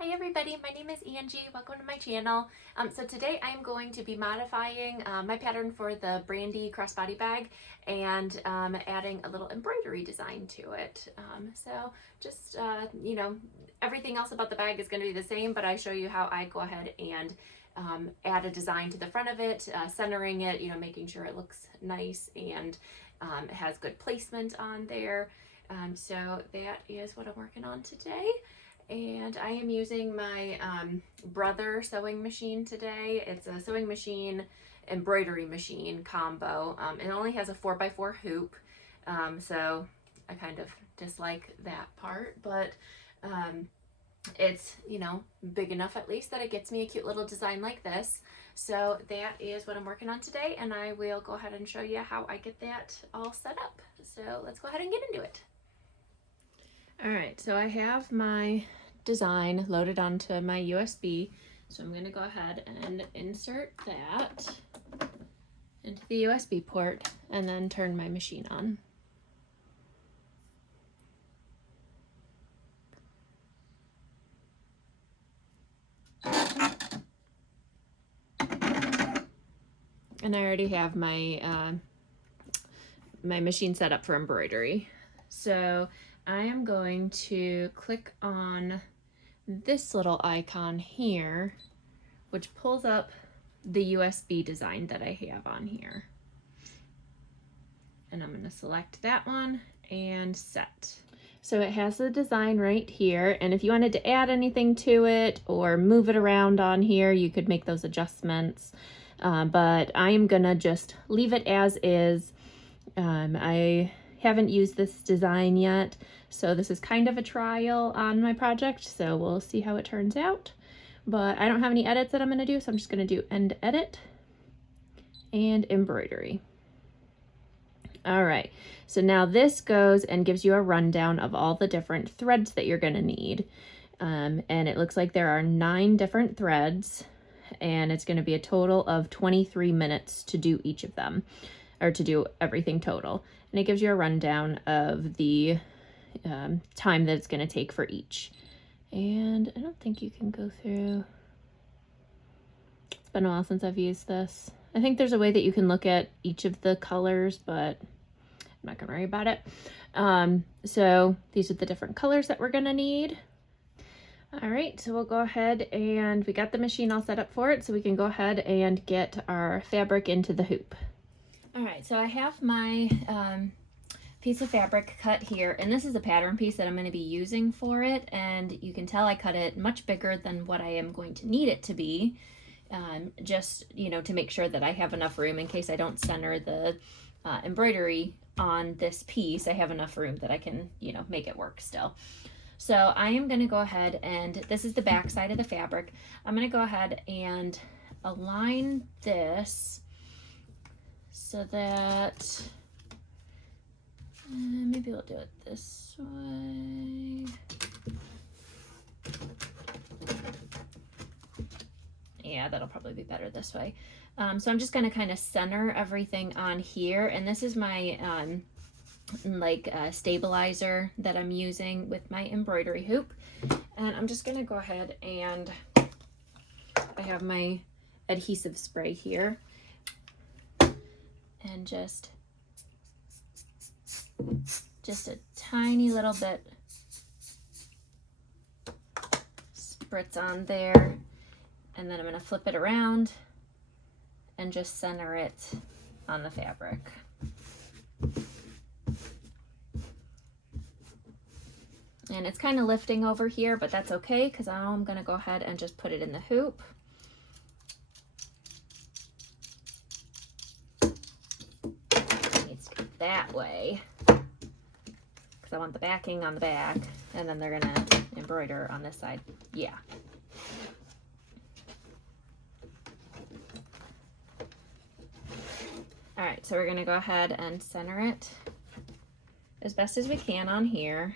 Hi everybody, my name is Angie. Welcome to my channel. So today I'm going to be modifying my pattern for the Brandy Crossbody Bag and adding a little embroidery design to it. So just, everything else about the bag is going to be the same, but I show you how I go ahead and add a design to the front of it, centering it, making sure it looks nice and it has good placement on there. So that is what I'm working on today. And I am using my Brother sewing machine today. It's a sewing machine, embroidery machine combo. It only has a 4x4 hoop, so I kind of dislike that part, but it's, big enough at least that it gets me a cute little design like this. So that is what I'm working on today, and I will go ahead and show you how I get that all set up. So let's go ahead and get into it. All right, so I have my design loaded onto my USB. So I'm gonna go ahead and insert that into the USB port and then turn my machine on. And I already have my my machine set up for embroidery. So I am going to click on this little icon here, which pulls up the USB design that I have on here. And I'm going to select that one and set. So it has the design right here, and if you wanted to add anything to it or move it around on here, you could make those adjustments. But I am gonna just leave it as is. I haven't used this design yet, so this is kind of a trial on my project, so we'll see how it turns out. But I don't have any edits that I'm going to do, so I'm just going to do end edit and embroidery. All right, so now this goes and gives you a rundown of all the different threads that you're going to need. And it looks like there are 9 different threads, and it's going to be a total of 23 minutes to do each of them, or to do everything total. And it gives you a rundown of the time that it's going to take for each. And I don't think you can go through. It's been a while since I've used this. I think there's a way that you can look at each of the colors, but I'm not going to worry about it. So these are the different colors that we're going to need. All right, so we'll go ahead and we got the machine all set up for it, so we can go ahead and get our fabric into the hoop. All right, so I have my piece of fabric cut here, and this is a pattern piece that I'm going to be using for it, and you can tell I cut it much bigger than what I am going to need it to be, just, to make sure that I have enough room in case I don't center the embroidery on this piece. I have enough room that I can, make it work still. So I am going to go ahead, and this is the back side of the fabric. I'm going to go ahead and align this so that maybe we'll do it this way. Yeah, that'll probably be better this way. So I'm just going to kind of center everything on here, and this is my stabilizer that I'm using with my embroidery hoop. And I'm just going to go ahead and I have my adhesive spray here, and just a tiny little bit spritz on there, and then I'm going to flip it around and just center it on the fabric. And it's kind of lifting over here, but that's okay, because now I'm going to go ahead and just put it in the hoop. It needs to go that way, because I want the backing on the back, and then they're going to embroider on this side. Yeah. All right, so we're going to go ahead and center it as best as we can on here.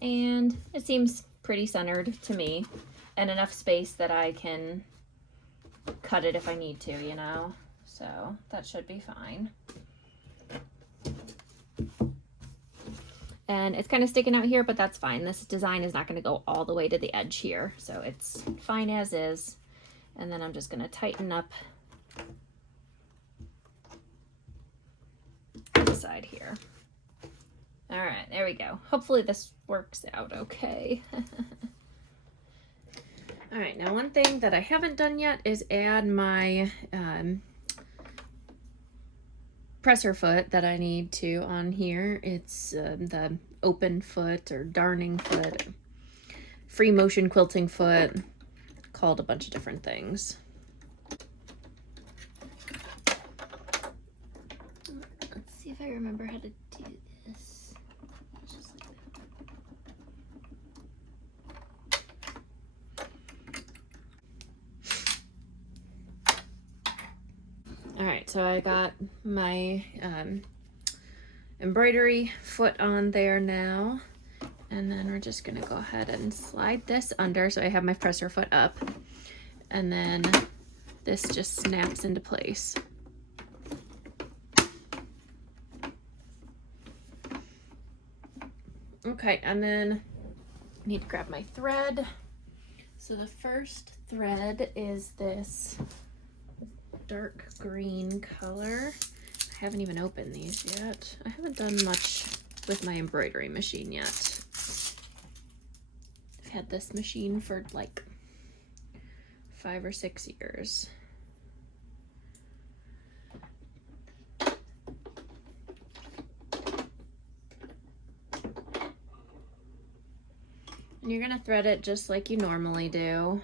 And it seems pretty centered to me, and enough space that I can cut it if I need to, So that should be fine. And it's kind of sticking out here, but that's fine. This design is not going to go all the way to the edge here, so it's fine as is. And then I'm just going to tighten up the side here. All right, there we go. Hopefully this works out okay. All right, now one thing that I haven't done yet is add my presser foot that I need to on here. It's the open foot or darning foot, free motion quilting foot, called a bunch of different things. Let's see if I remember how to do this. Just like that. All right, so I got my embroidery foot on there now, and then we're just gonna go ahead and slide this under so I have my presser foot up, and then this just snaps into place. Okay, and then I need to grab my thread. So the first thread is this dark green color. I haven't even opened these yet. I haven't done much with my embroidery machine yet. I've had this machine for like 5 or 6 years. And you're gonna thread it just like you normally do.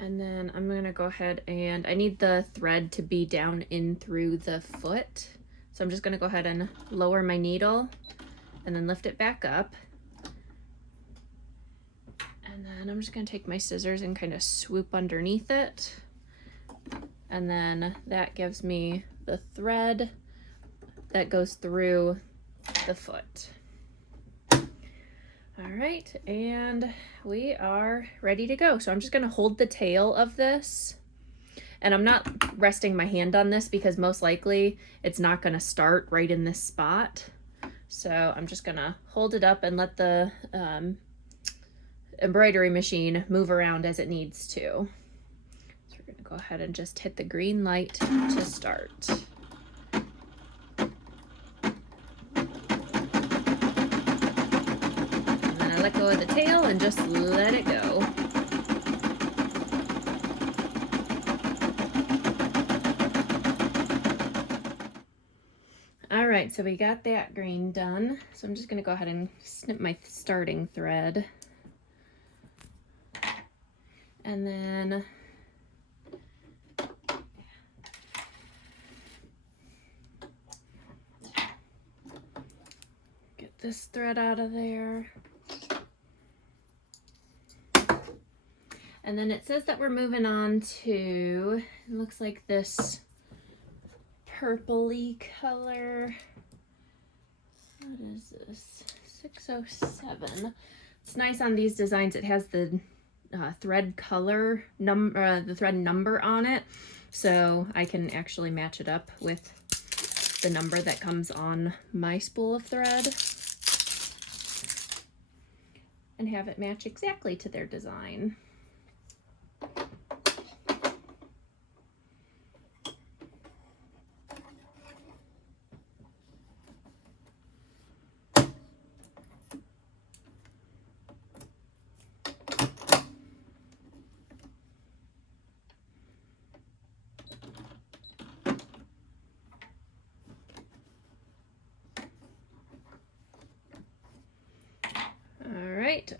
And then I'm gonna go ahead and I need the thread to be down in through the foot. So I'm just gonna go ahead and lower my needle and then lift it back up. And then I'm just gonna take my scissors and kind of swoop underneath it. And then that gives me the thread that goes through the foot. All right, and we are ready to go. So I'm just gonna hold the tail of this, and I'm not resting my hand on this because most likely it's not gonna start right in this spot. So I'm just gonna hold it up and let the embroidery machine move around as it needs to. So we're gonna go ahead and just hit the green light to start. Let go of the tail and just let it go. All right, so we got that green done. So I'm just gonna go ahead and snip my starting thread. And then get this thread out of there. And then it says that we're moving on to, it looks like this purpley color. What is this? 607. It's nice on these designs. It has the thread color number, the thread number on it, so I can actually match it up with the number that comes on my spool of thread and have it match exactly to their design.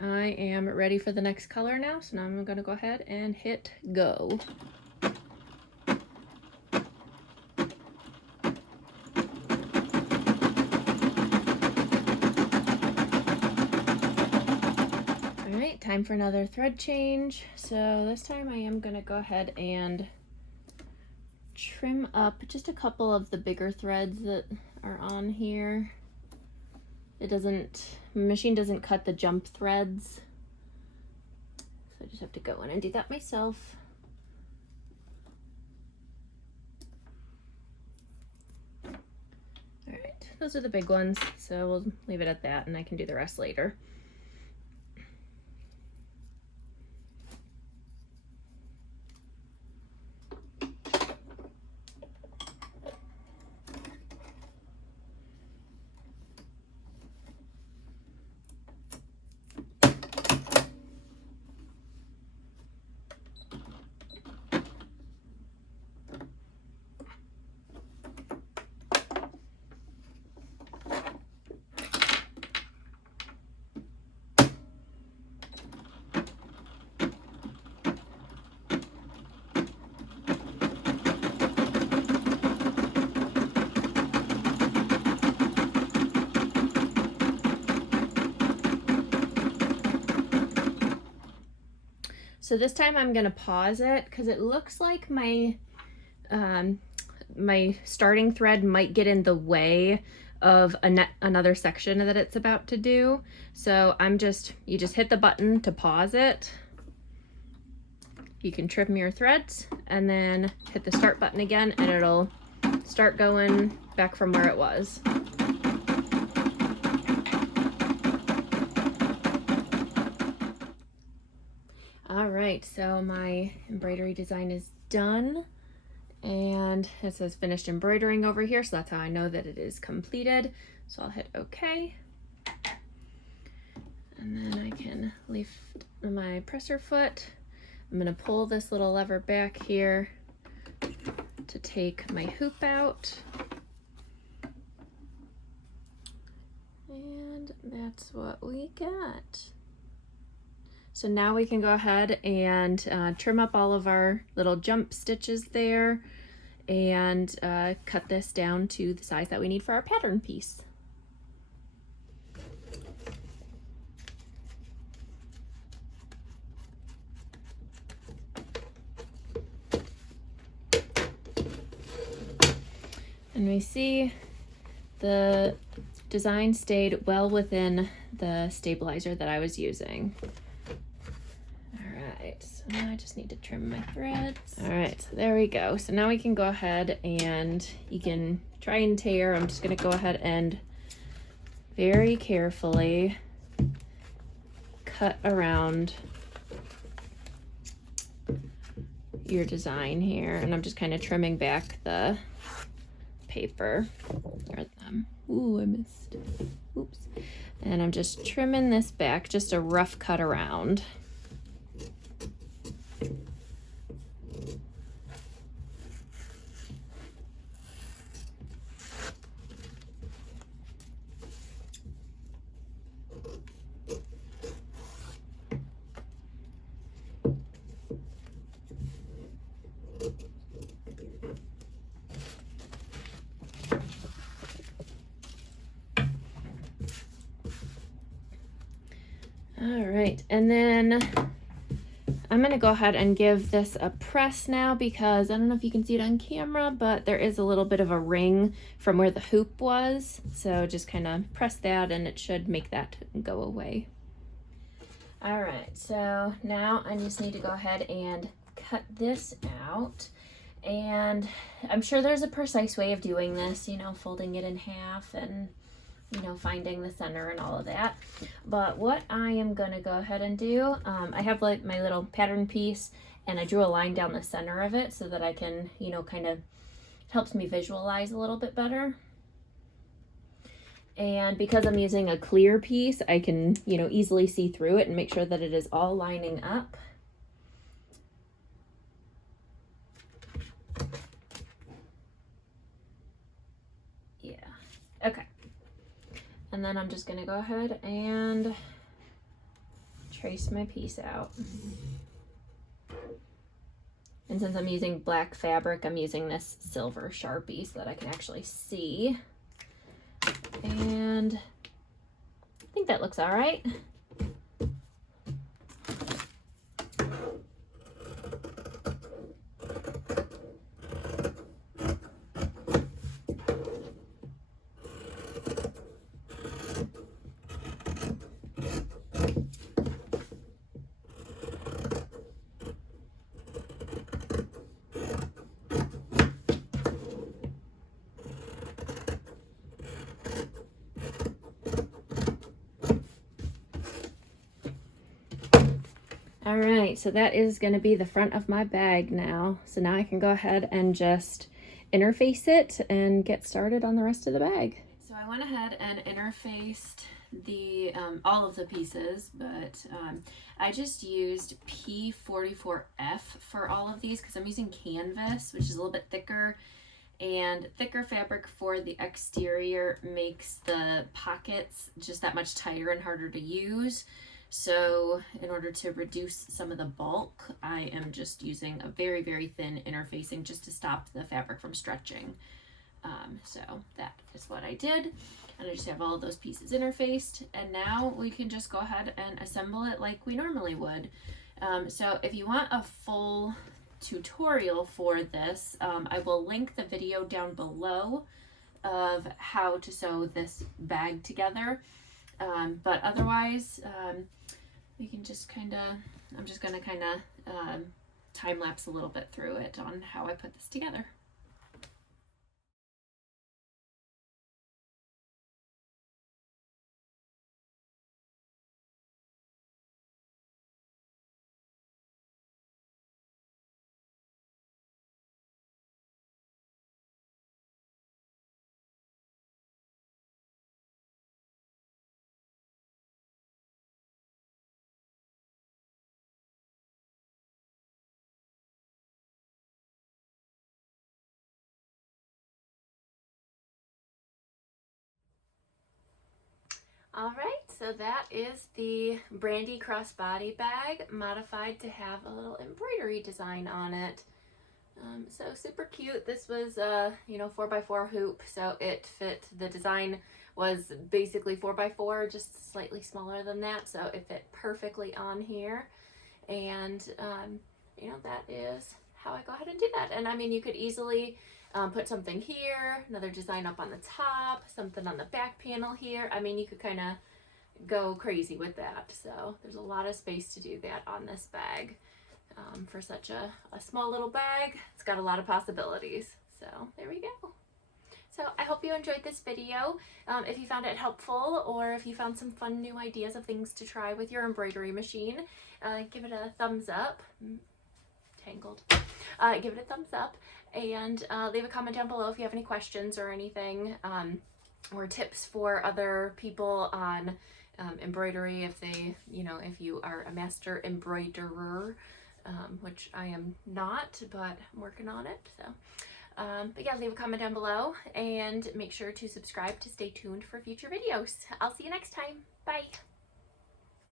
I am ready for the next color now, so now I'm going to go ahead and hit go. Alright, time for another thread change. So this time I am going to go ahead and trim up just a couple of the bigger threads that are on here. My machine doesn't cut the jump threads, so I just have to go in and do that myself. All right, those are the big ones, so we'll leave it at that and I can do the rest later. So this time I'm gonna pause it because it looks like my my starting thread might get in the way of another section that it's about to do. So you just hit the button to pause it. You can trim your threads and then hit the start button again and it'll start going back from where it was. All right, so my embroidery design is done and it says finished embroidering over here, so that's how I know that it is completed. So I'll hit OK. And then I can lift my presser foot. I'm gonna pull this little lever back here to take my hoop out. And that's what we got. So now we can go ahead and trim up all of our little jump stitches there and cut this down to the size that we need for our pattern piece. And we see the design stayed well within the stabilizer that I was using. So now I just need to trim my threads. All right, so there we go. So now we can go ahead and you can try and tear. I'm just gonna go ahead and very carefully cut around your design here. And I'm just kind of trimming back the paper. Ooh, I missed. Oops. And I'm just trimming this back, just a rough cut around. All right, and then I'm gonna go ahead and give this a press now because I don't know if you can see it on camera, but there is a little bit of a ring from where the hoop was. So just kind of press that and it should make that go away. All right, so now I just need to go ahead and cut this out. And I'm sure there's a precise way of doing this, you know, folding it in half and you know, finding the center and all of that. But what I am gonna go ahead and do, I have like my little pattern piece and I drew a line down the center of it so that I can, you know, kind of helps me visualize a little bit better. And because I'm using a clear piece, I can, you know, easily see through it and make sure that it is all lining up. Yeah, okay. And then I'm just gonna go ahead and trace my piece out. And since I'm using black fabric, I'm using this silver Sharpie so that I can actually see. And I think that looks all right. All right, so that is going to be the front of my bag now. So now I can go ahead and just interface it and get started on the rest of the bag. So I went ahead and interfaced the all of the pieces, but I just used P44F for all of these because I'm using canvas, which is a little bit thicker, and thicker fabric for the exterior makes the pockets just that much tighter and harder to use. So in order to reduce some of the bulk, I am just using a very, very thin interfacing just to stop the fabric from stretching. So that is what I did. And I just have all of those pieces interfaced. And now we can just go ahead and assemble it like we normally would. So if you want a full tutorial for this, I will link the video down below of how to sew this bag together. But otherwise, we can just kind of, I'm just going to kind of time lapse a little bit through it on how I put this together. All right, so that is the Brandy Crossbody Bag modified to have a little embroidery design on it. So super cute. This was you know, 4x4 hoop, so it fit. The design was basically 4x4, just slightly smaller than that, so it fit perfectly on here. And you know, that is how I go ahead and do that. And I mean, you could easily put something here, another design up on the top, something on the back panel here. I mean, you could kind of go crazy with that. So there's a lot of space to do that on this bag. For such a small little bag, it's got a lot of possibilities. So there we go. So I hope you enjoyed this video. If you found it helpful, or if you found some fun new ideas of things to try with your embroidery machine, give it a thumbs up. Tangled. Give it a thumbs up, and leave a comment down below if you have any questions or anything, or tips for other people on embroidery, if they, you know, if you are a master embroiderer, which I am not, but I'm working on it. So but yeah, leave a comment down below and make sure to subscribe to stay tuned for future videos. I'll see you next time. Bye.